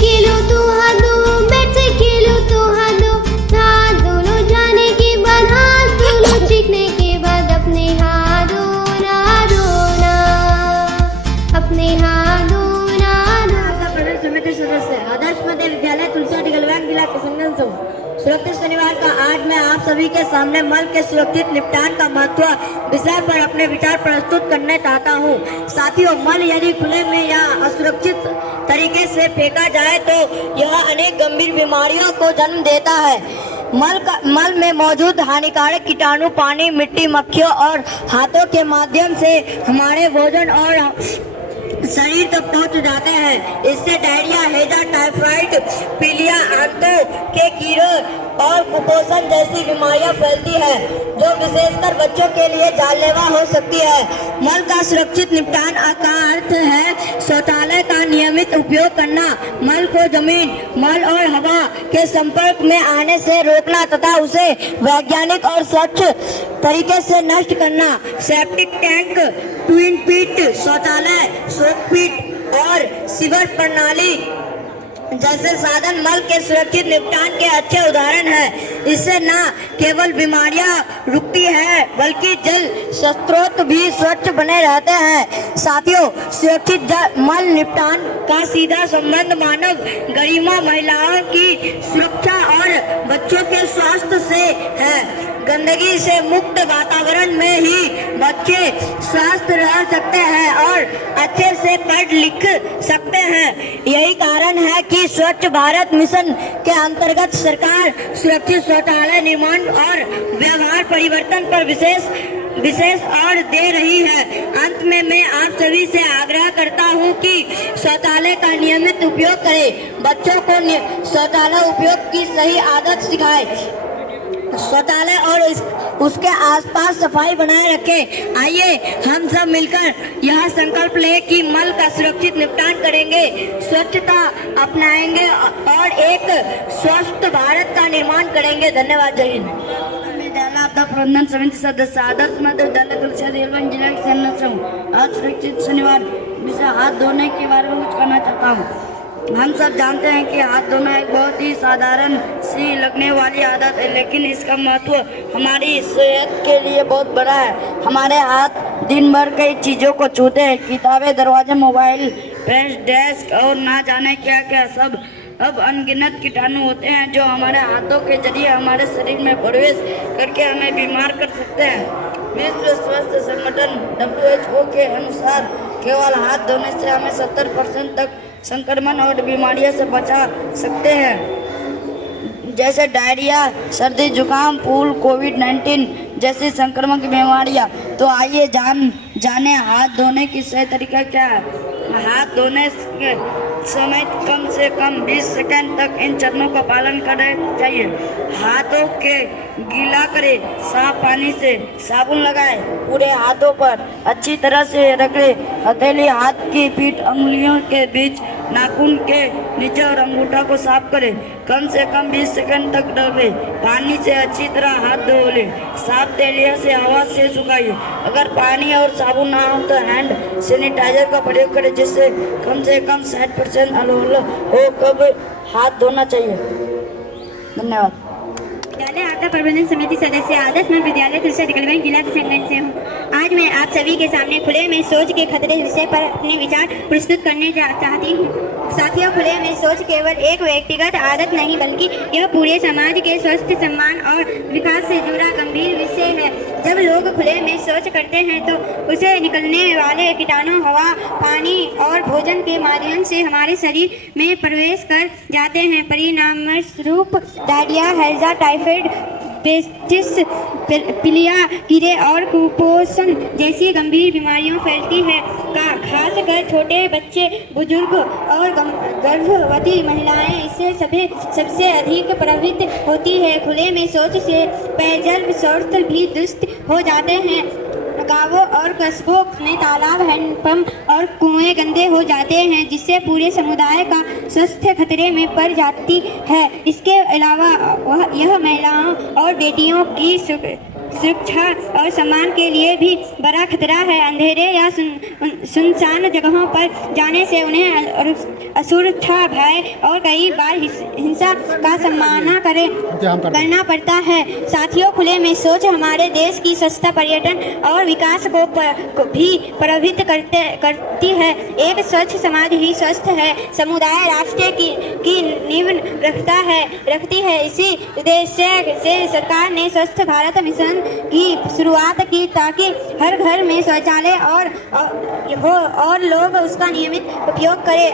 खेलो तो हाथ दो, बैठ से खेलो तो हाथ दो, हाथ धो लो जाने के बाद, हाथ धो लो सीखने के बाद, अपने हाथ धोना धोना, अपने हाथ धोना धोना। प्रदेश समिति सदस्य आदर्श मध्य विद्यालय तुलसियाडी गलवान जिला किशनगंज से। सुरक्षित शनिवार का आज मैं आप सभी के सामने मल के सुरक्षित निपटान का महत्व विषय पर अपने विचार प्रस्तुत करना चाहता हूँ। साथियों, मल यदि खुले में या असुरक्षित तरीके से फेंका जाए तो यह अनेक गंभीर बीमारियों को जन्म देता है। मल में मौजूद हानिकारक कीटाणु पानी, मिट्टी, मक्खियों और हाथों के माध्यम से हमारे भोजन और शरीर तक पहुंच जाते हैं। इससे डायरिया, हैजा, टाइफाइड, पीलिया, आंतों के कीड़े और कुपोषण जैसी बीमारियां फैलती है, जो विशेषकर बच्चों के लिए जानलेवा हो सकती है। मल का सुरक्षित निपटान का अर्थ है शौचालय का नियमित उपयोग करना, मल को जमीन, मल और हवा के संपर्क में आने से रोकना तथा उसे वैज्ञानिक और स्वच्छ तरीके से नष्ट करना। सेप्टिक टैंक, ट्विन पिट शौचालय, सोक पिट और सीवर प्रणाली जैसे साधन मल के सुरक्षित निपटान के अच्छे उदाहरण हैं। इससे न केवल बीमारियां रुकती है बल्कि जल स्रोत भी स्वच्छ बने रहते हैं। साथियों, सुरक्षित मल निपटान का सीधा संबंध मानव गरिमा, महिलाओं की सुरक्षा और बच्चों के स्वास्थ्य से है। गंदगी से मुक्त वातावरण में ही बच्चे स्वस्थ रह सकते हैं और अच्छे से पढ़ लिख सकते हैं। यही कारण है कि स्वच्छ भारत मिशन के अंतर्गत सरकार सुरक्षित शौचालय निर्माण और व्यवहार परिवर्तन पर विशेष और दे रही है। अंत में मैं आप सभी से आग्रह करता हूं कि शौचालय का नियमित उपयोग करें, बच्चों को शौचालय उपयोग की सही आदत सिखाएं, शौचालय और उसके आसपास सफाई बनाए रखें। आइए हम सब मिलकर यह संकल्प लें कि मल का सुरक्षित निपटान करेंगे, स्वच्छता अपनाएंगे और एक स्वस्थ भारत का निर्माण करेंगे। धन्यवाद। जय हिंद। विद्यालय आपदा प्रबंधन समिति सदस्य आदर्श मध्य विद्यालय तुलसियाडी गलवान जिला किशनगंज से। आज सुरक्षित शनिवार विषय हाथ धोने के बारे में कुछ कहना चाहता हूँ। हम सब जानते हैं कि हाथ धोना एक बहुत ही साधारण सी लगने वाली आदत है, लेकिन इसका महत्व हमारी सेहत के लिए बहुत बड़ा है। हमारे हाथ दिन भर कई चीज़ों को छूते हैं, किताबें, दरवाजे, मोबाइल, पेन, डेस्क और ना जाने क्या क्या सब अब अनगिनत कीटाणु होते हैं जो हमारे हाथों के जरिए हमारे शरीर में प्रवेश करके हमें बीमार कर सकते हैं। विश्व स्वास्थ्य संगठन WHO के अनुसार केवल हाथ धोने से हमें 70% तक संक्रमण और बीमारियों से बचा सकते हैं, जैसे डायरिया, सर्दी, जुकाम, फूल, कोविड-19 जैसी संक्रमण की बीमारियां। तो आइए जाने हाथ धोने की सही तरीका क्या है। हाथ धोने के समय कम से कम 20 सेकंड तक इन चरणों का पालन करना चाहिए। हाथों के गीला करें, साफ पानी से साबुन लगाएं, पूरे हाथों पर अच्छी तरह से रगड़ें। हथेली, हाथ की पीठ, अंगुलियों के बीच, नाखून के नीचे और अंगूठा को साफ करें। कम से कम 20 सेकंड तक रगड़ें। पानी से अच्छी तरह हाथ धो लें। साफ तौलिया से हवा से सुखाइए। अगर पानी और साबुन ना हो तो हैंड सैनिटाइजर का प्रयोग करें, जिससे कम से कम 60% अल्कोहल हो। कब हाथ धोना चाहिए। धन्यवाद। विद्यालय आपदा प्रबंधन समिति सदस्य आदर्श मध्य विद्यालय तुलसियाडी गलवान जिला किशनगंज से हूँ। आज मैं आप सभी के सामने खुले में शौच के खतरे विषय पर अपने विचार प्रस्तुत करने चाहती हूँ। साथियों, खुले में शौच केवल एक व्यक्तिगत आदत नहीं बल्कि यह पूरे समाज के स्वस्थ, सम्मान और विकास से जुड़ा गंभीर विषय है। जब लोग खुले में शौच करते हैं तो उसे निकलने वाले कीटाणु हवा, पानी और भोजन के माध्यम से हमारे शरीर में प्रवेश कर जाते हैं। परिणामस्वरूप डायरिया, हैजा, टाइफाइड, पेस्टिस, पीलिया, कीड़े और कुपोषण जैसी गंभीर बीमारियां फैलती है। खासकर छोटे बच्चे, बुजुर्ग और गर्भवती महिलाएं इससे सबसे अधिक प्रभावित होती है। खुले में शौच से पेयजल स्रोत भी दूषित हो जाते हैं। गांवों और कस्बों में तालाब, हैंडपंप और कुएं गंदे हो जाते हैं, जिससे पूरे समुदाय का स्वास्थ्य खतरे में पड़ जाती है। इसके अलावा यह महिलाओं और बेटियों की सुरक्षा और सम्मान के लिए भी बड़ा खतरा है। अंधेरे या सुनसान जगहों पर जाने से उन्हें असुरक्षा, भय और कई बार हिंसा का सामना करना पड़ता है। साथियों, खुले में शौच हमारे देश की स्वच्छता, पर्यटन और विकास को भी प्रभावित करती है। एक स्वच्छ समाज ही स्वस्थ है समुदाय राष्ट्र की नींव रखती है। इसी उद्देश्य से सरकार ने स्वच्छ भारत मिशन की शुरुआत की ताकि हर घर में शौचालय और लोग उसका नियमित उपयोग करें।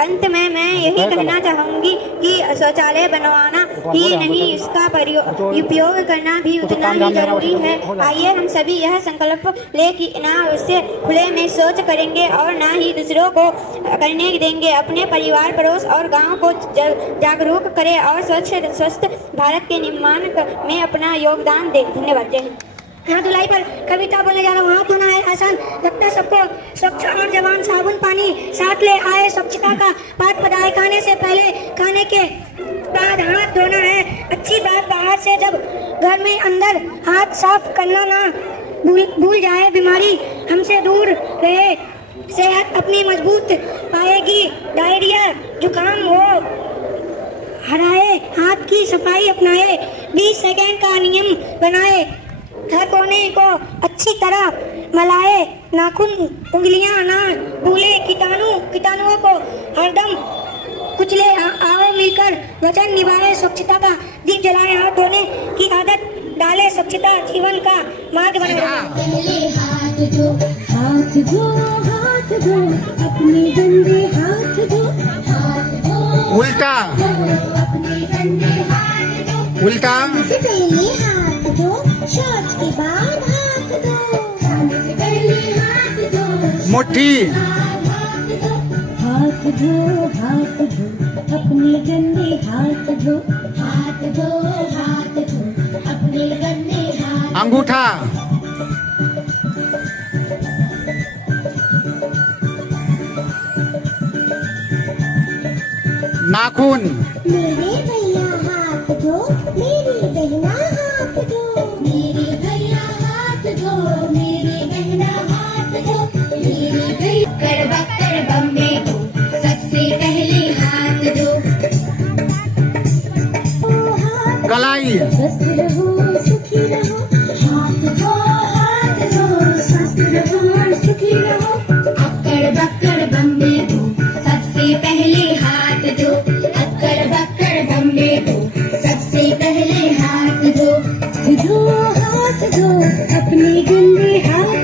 अंत में मैं यही कहना चाहूँगी कि शौचालय बनवाना ही नहीं, इसका उपयोग करना भी उतना ही जरूरी है। आइए हम सभी यह संकल्प ले कि ना उससे खुले में शौच करेंगे और ना ही दूसरों को करने देंगे। अपने परिवार, पड़ोस और गांव को जागरूक करें और स्वस्थ भारत के निर्माण में अपना योगदान दें। धन्यवाद। जय हिंद। हाथ धुलाई पर कविता बोलने जा रहा हूँ। हाथ धोना है आसान, लगता है सबको स्वच्छ और जवान साबुन पानी साथ ले आए। स्वच्छता का पाठ पढ़ाए, खाने से पहले, खाने के बाद हाथ धोना है। अच्छी बात बाहर से जब घर में अंदर हाथ साफ करना ना भूल जाए। बीमारी हमसे दूर रहे, सेहत अपनी मजबूत पाएगी। डायरिया जुकाम हो हराए, हाथ की सफाई अपनाए। 20 सेकेंड का नियम बनाए, हर कोने को अच्छी तरह मलाए। नाखून उंगलियां ना भूले, कीटाणुओं को हरदम कुचले। आओ मिलकर वचन निभाए, स्वच्छता का दीप जलाए। हाथ धोने की आदत डाले, स्वच्छता जीवन का मार्ग बनाए। हाथ धो, हाथ धो, हाथ धो, अपने गंदे हाथ धो, हाथ धो। उल्टा, अपने गंदे हाथ धो। उल्टा। से पहले हाथ धो, शौच के बाद हाथ धो, खाने से पहले हाथ धो। मुट्ठी। हाथ धो, हाथ धो, अपने गंदे हाथ धो, हाथ धो, हाथ धो, अपने गंदे हाथ। अंगूठा। नाखून। मेरे भैया हाथ धो, मेरी बहना हाथ धो, मेरे भैया हाथ धो, मेरी बहना हाथ धो, मेरे भैया। कर बम्बे को सबसे पहले हाथ धो। कलाई। स्वस्थ रहो, सुखी रहो, हाथ धो, स्वस्थ रहो, सुखी रहो। अक्कड़ बक्कड़ बम्बे को सबसे पहले हाथ धो। अक्कड़ बक्कड़ बम्बे को सबसे पहले हाथ धो। धो हाथ धो, अपने गंदे हाथ